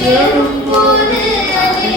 சேரும் போது அதை